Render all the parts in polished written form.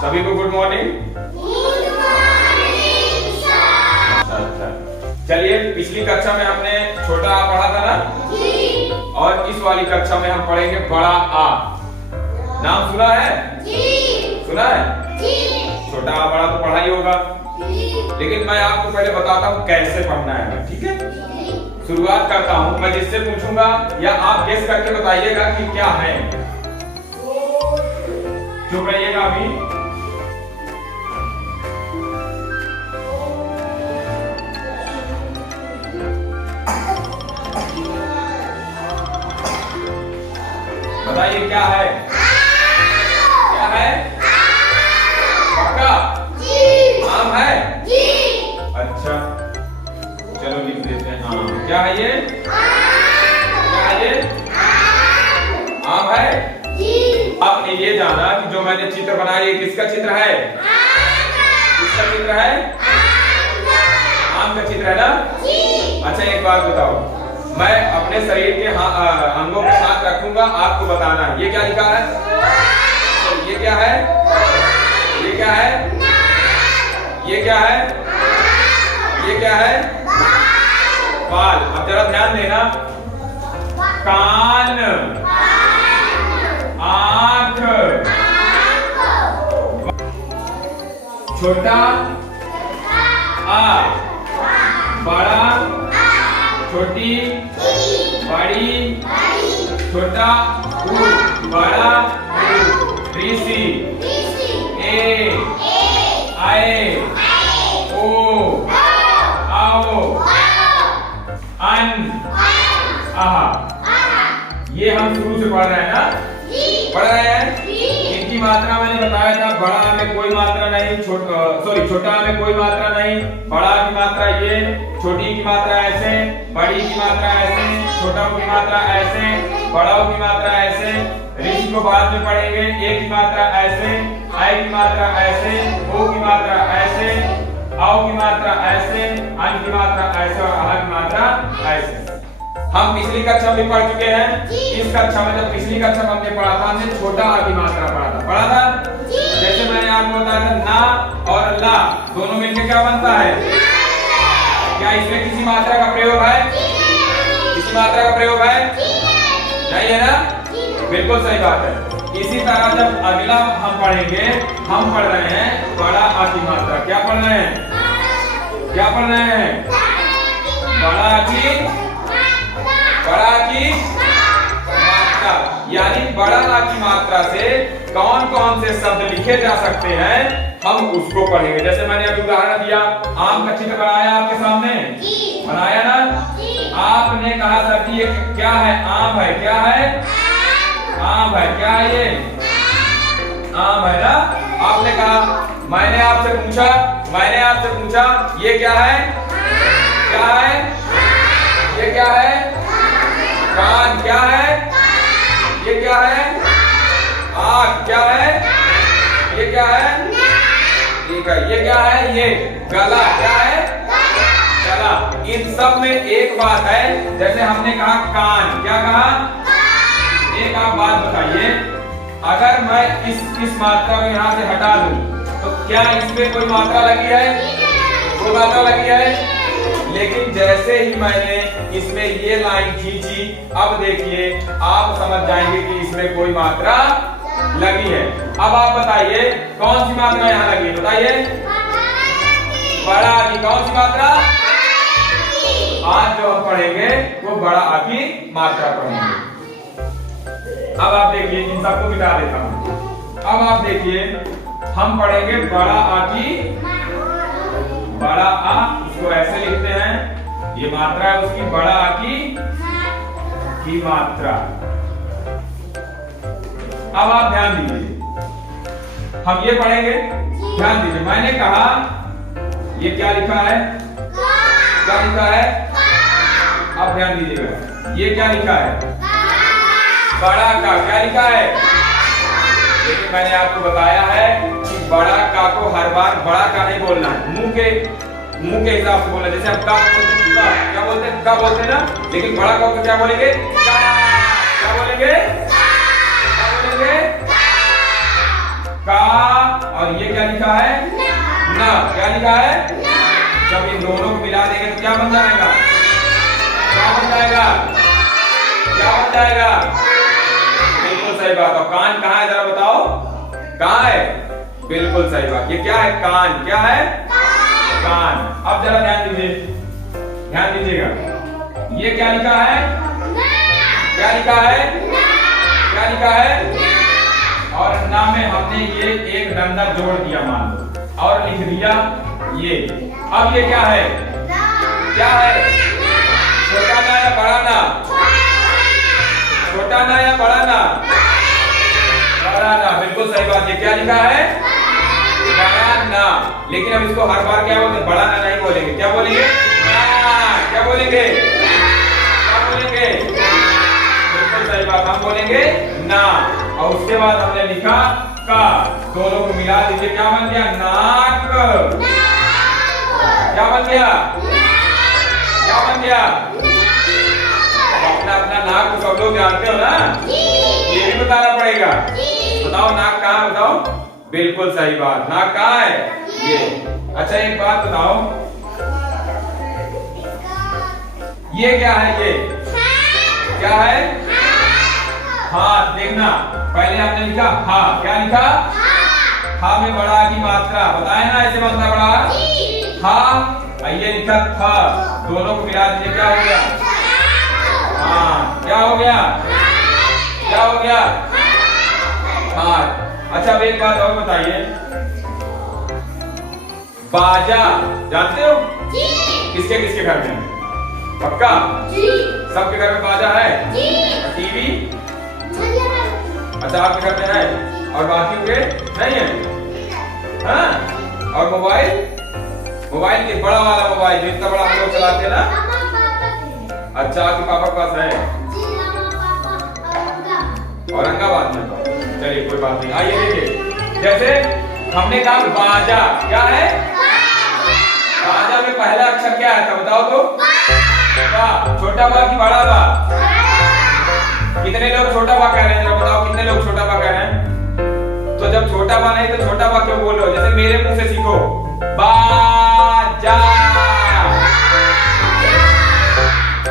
सभी को good morning. अच्छा, चलिए पिछली कक्षा में हमने छोटा आ पढ़ा था ना जी। और इस वाली कक्षा में हम पढ़ेंगे बड़ा आ। नाम सुना है जी। सुना है जी। छोटा आ बड़ा तो पढ़ा ही होगा जी। लेकिन मैं आपको पहले बताता हूँ कैसे पढ़ना है, ठीक है। शुरुआत करता हूँ, मैं जिससे पूछूंगा या आप गेस करके बताइएगा कि क्या है। चुप रहिएगा अभी। बताइए क्या है। क्या है? पक्का जी। आम है जी। अच्छा चलो लिख देते हैं आम। क्या है ये? क्या है ये? आम है जी। आपने ये जाना कि जो मैंने चित्र बनाया ये किसका चित्र है? किसका चित्र है? आम का चित्र है ना जी। अच्छा एक बात बताओ, मैं अपने शरीर के अंगों के साथ रखूंगा, आपको बताना है ये क्या लिखा है। ये क्या है? ये क्या है? ये क्या है? ये क्या है? बाल। अब जरा ध्यान देना, कान, आंख, छोटा आ, बड़ा, छोटी, बड़ी, छोटा ऊ, बड़ा ऊ, ऋषि, ए, आए, ओ, आओ, अन, आहा। ये हम शुरू से पढ़ रहे हैं ना, पढ़ रहे हैं। इनकी मात्रा मैंने बताया था, बड़ा में कोई मात्रा नहीं, छोटा में कोई मात्रा नहीं, बड़ा की मात्रा ये, छोटी की मात्रा ऐसे, बड़ी की मात्रा ऐसे, छोटा की मात्रा ऐसे, बड़ाओं की मात्रा ऐसे, ऋषि को बाद में पढ़ेंगे। ए की मात्रा ऐसे, आई की मात्रा ऐसे, ओ की मात्रा ऐसे, आओ की मात्रा ऐसे, अन की मात्रा ऐसे और आह की मात्रा ऐसे। हम पिछली कक्षा में पढ़ चुके हैं। इस कक्षा में जब पिछली कक्षा में हमने पढ़ा था, हमने छोटा आ की मात्रा पढ़ा था जैसे मैंने आपको बताया था ना और ला दोनों मिलकर क्या बनता है। क्या इसमें किसी मात्रा का प्रयोग है? किसी मात्रा का प्रयोग है? नहीं है ना, बिल्कुल सही बात है। इसी तरह जब अगला हम पढ़ेंगे, हम पढ़ रहे हैं बड़ा आ की मात्रा। क्या पढ़ रहे हैं? क्या पढ़ रहे हैं? बड़ा की मात्रा, यानी बड़ा आ की मात्रा से कौन कौन से शब्द लिखे जा सकते हैं हम उसको पढ़ेंगे। जैसे मैंने अभी उदाहरण दिया, आम का चित्र बनाया आपके सामने, बनाया ना। आपने कहा सर जी ये क्या है? आम है। क्या है? आम है। क्या है ये? आम है ना। आपने कहा, मैंने आपसे पूछा ये क्या है? क्या है? ये क्या है? कान। क्या है? ये क्या है? आँख। क्या है? ये क्या है? ठीक है। ये क्या है? ये गला। क्या है? गला। इन सब में एक बात है, जैसे हमने कहा कान। क्या कहा? एक आप बात बताइए, अगर मैं इस मात्रा को यहाँ से हटा दूं तो क्या इसमें कोई मात्रा लगी है? कोई मात्रा लगी है? लेकिन जैसे ही मैंने इसमें ये लाइन खींची, अब देखिए आप समझ जाएंगे कि इसमें कोई मात्रा लगी है। अब आप बताइए कौन सी मात्रा यहाँ लगी? बताइए। बड़ा आ की कौन सी मात्रा? आज जो हम पढ़ेंगे वो बड़ा आ की मात्रा पढ़ेंगे। अब आप देखिए, इन सबको मिटा देता हूँ। अब आप देखिए हम पढ़ेंगे बड़ा आ की, बड़ा आ उसको ऐसे लिखते हैं, ये मात्रा है उसकी, बड़ा आ की मात्रा। अब आप ध्यान दीजिए, हम ये पढ़ेंगे, ध्यान दीजिए। मैंने कहा ये क्या लिखा है? क्या लिखा है? अब ध्यान दीजिएगा, ये क्या लिखा है? बड़ा का। क्या लिखा है? लेकिन मैंने आपको बताया है कि बड़ा का को हर बार बड़ा का नहीं बोलना है, मुंह के हिसाब से बोलना। जैसे हम का क्या बोलते हैं ना, लेकिन बड़ा का को क्या बोलेंगे? क्या बोलेंगे? का। और क्या लिखा है? ना। क्या लिखा है? जब इन दोनों को मिला देंगे तो क्या बन जाएगा? क्या बन जाएगा? क्या बन जाएगा? बिल्कुल सही बात। और कान कहाँ है जरा बताओ? कहाँ है? बिल्कुल सही बात। ये क्या है? कान। क्या है? कान। अब जरा ध्यान दीजिए, ध्यान दीजिएगा। ये क्या लिखा है? क्या लिखा है? क्या लिखा है? और ना में हमने ये एक डंडा जोड़ दिया मान लो और लिख दिया ये। अब ये क्या है? क्या है? छोटा ना या बड़ा ना? छोटा ना या बड़ा ना? बड़ा ना। बिल्कुल सही बात। ये क्या लिखा है? बड़ा ना। लेकिन अब इसको हर बार क्या बोलते हैं? बड़ा ना नहीं बोलेंगे। क्या बोलेंगे? ना। क्या बोलेंगे? क्या बोलेंगे? बिल्कुल सही बात। हम बोलेंगे ना। और उसके बाद हमने लिखा का। दोनों को मिला दीजिए, क्या बन गया? नाक। क्या बन गया? क्या बन गया? अपना अपना नाक तो सब लोग जानते हो ना, ये भी बताना पड़ेगा। बताओ नाक कहाँ है? बताओ। बिल्कुल सही बात। नाक कहाँ है? ये। अच्छा एक बात बताओ, ये क्या है? ये क्या है? हाथ। देखना, पहले हमने लिखा हा। क्या लिखा? हा में बड़ा की मात्रा बताए ना, ऐसे बनता बड़ा हा। ये लिखा था। दोनों को मिला दीजिए, क्या हो गया? हाँ। क्या हो गया? क्या हो गया? हाथ। अच्छा अब एक बात और बताइए, बाजा जानते हो? किसके किसके घर में? पक्का? सबके घर में बाजा है? टीवी? अच्छा आपके घर में है और बाकी के नहीं है? हाँ? और मोबाइल? मोबाइल के बड़ा वाला मोबाइल जितना बड़ा हम लोग चलाते हैं ना? अच्छा आपके पापा के पास है? औरंगाबाद में। चलिए कोई बात नहीं। आइए देखिए, जैसे हमने कहा बाजा। क्या है? बाजा में पहला अक्षर क्या है था बताओ तो? बा। छोटा बा की बड़ा बा? कितने लोग छोटा बा कह रहे हैं? बताओ कितने लोग छोटा बा कह रहे हैं? तो जब छोटा बा नहीं तो छोटा बा क्यों बोल रहे हो? जैसे मेरे मुंह से सीखो, बाजा।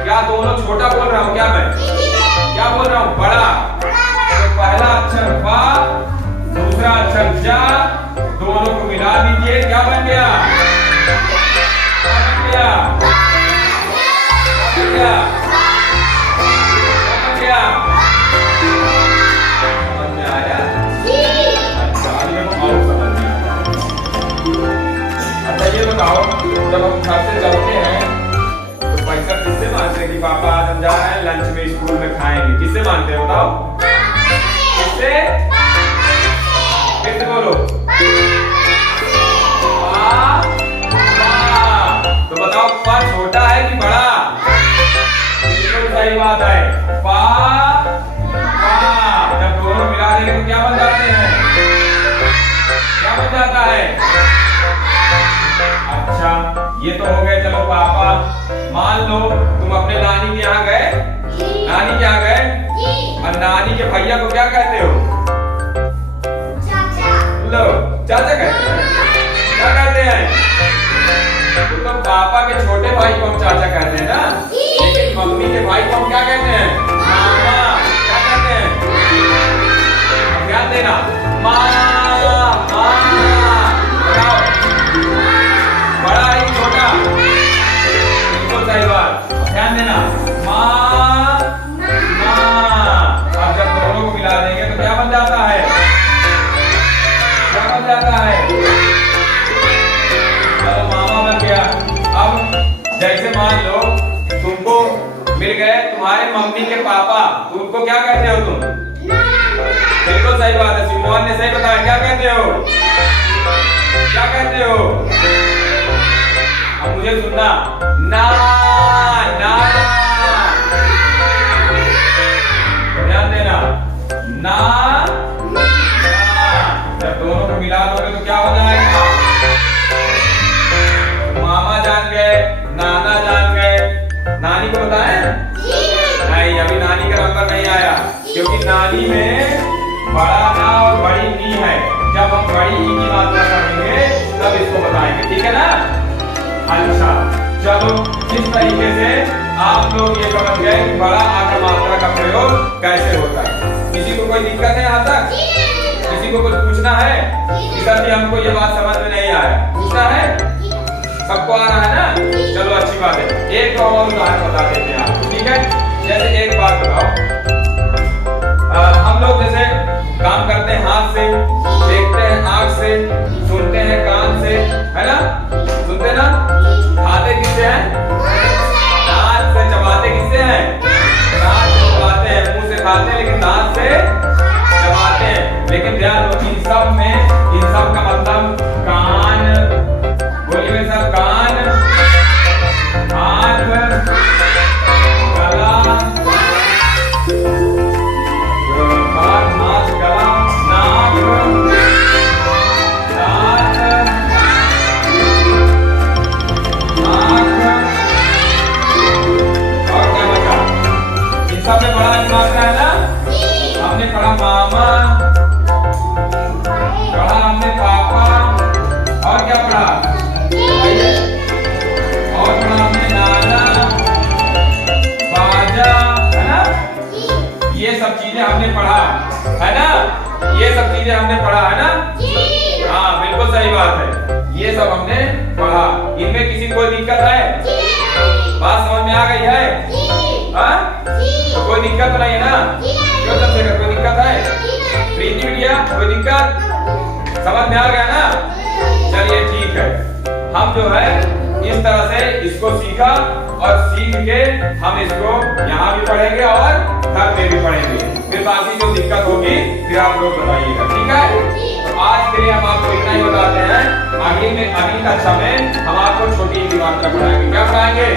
क्या दोनों छोटा बोल रहा हूँ क्या मैं? क्या बोल रहा हूँ? बड़ा। तो पहला अक्षर बा, दूसरा अक्षर जा, दोनों को मिला दीजिए, क्या बन गया? क्या बन गया? क्या बन गया? समझ में आया? अच्छा अभी देखो और समझ में आया। अच्छा ये बताओ, जब हम घर से चलते हैं तो पैसा किससे मांगते हैं कि पापा आज हम जा रहे हैं लंच में स्कूल में खाएंगे? किससे मांगते हैं बताओ? किससे? किससे बोलो? तो बताओ पा छोटा है कि बड़ा? बिल्कुल सही बात है। पा जब दोनों मिला देंगे तो क्या बन जाते हैं? क्या बन जाता है? अच्छा ये तो हो गए। चलो पापा, मान लो तुम अपने नानी के यहाँ गए, नानी के यहाँ गए और नानी के भैया को क्या कहते हो? चाचा। लो चाचा कहते हैं। क्या कहते हैं? तो पापा के छोटे भाई को हम चाचा कहते हैं ना, लेकिन मम्मी के भाई को हम क्या कहते हैं? मामा। क्या कहते हैं? ध्यान देना, मामा। बताओ बड़ा है कि छोटा? बिल्कुल सही बात। ध्यान देना, माँ। अब जब दोनों को मिला देंगे तो क्या बन जाता है? क्या बन जाता है? चलो मामा बन गया। अब जैसे मान लो तुमको मिल गए तुम्हारे मम्मी के पापा, तो उनको क्या कहते हो तुम? बिल्कुल सही बात है, सिमोन ने सही बताया। क्या कहते हो? क्या कहते हो? अब मुझे सुनना, ना ना। ध्यान देना, ना ना। जब दोनों को मिला दोगे तो क्या हो जाएगा? मामा जान गए, नाना जान गए, नानी को बताएं? नहीं, अभी नानी का नंबर नहीं आया, क्योंकि नानी में बड़ा ना और बड़ी नी है। जब हम बड़ी ई की मात्रा अच्छा, चलो इस तरीके से आप लोग ये समझ गए कि बड़ा आकर मात्रा का प्रयोग कैसे होता है। किसी को कोई दिक्कत है यहाँ तक? किसी को कुछ पूछना है कि सर जी हमको ये बात समझ में नहीं आया, पूछना है? सबको आ रहा है ना? चलो अच्छी बात है। एक और उदाहरण बता देते हैं आपको, ठीक है? जैसे एक बात बताओ, हम लोग जैसे काम करते हैं हाथ से, देखते हैं आंख से, सुनते हैं कान से, है ना? सुनते ना? खाते किससे हैं? दांत से। चबाते किससे हैं? दांत से चबाते हैं। मुंह से खाते हैं लेकिन दांत से चबाते हैं। लेकिन ध्यान दो, इन सब का मतलब कान, बोलिए मेरे साथ, कान, हाथ, गला, हाथ, गला, नाक, दांत, आँख, और क्या बचा? इन सब में बड़ा मात्रा है ना? हमने पढ़ा मामा, पढ़ा हमने पापा, और क्या पढ़ा? और पढ़ा हमने नाना, बाजा, है ना? ये सब चीजें हमने पढ़ा है ना? ये सब चीजें हमने पढ़ा है ना? हाँ बिल्कुल सही बात है, ये सब हमने पढ़ा। इनमें किसी को कोई दिक्कत है? बात समझ में आ गई है? हाँ? तो कोई दिक्कत तो नहीं है ना? क्यों चंद्रशेखर, कोई दिक्कत है? प्रीति बिटिया, कोई दिक्कत? समझ में आ गया ना? चलिए ठीक है, हम जो है इस तरह से इसको सीखा और सीख के हम इसको यहाँ भी पढ़ेंगे और घर में भी पढ़ेंगे। फिर बाकी जो दिक्कत होगी फिर आप लोग बताइएगा, ठीक है? तो आज के लिए हम आपको इतना ही बताते हैं। अगली कक्षा में हम आपको छोटी की मात्रा पढ़ाएंगे। क्या पढ़ाएंगे?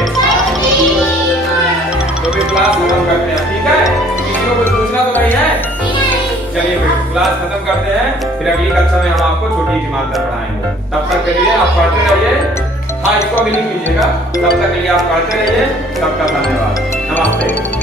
तो फिर क्लास खत्म करते हैं, ठीक है? किसी को कुछ पूछना तो नहीं है? चलिए फिर क्लास खत्म करते हैं, फिर अगली कक्षा में हम आपको छोटी की मात्रा पढ़ाएंगे। तब तक के लिए आप पढ़ते रहिए। हाँ, इसको भी लिख लीजिएगा। तब तक के लिए आप पढ़ते रहिए। सबका धन्यवाद, नमस्ते।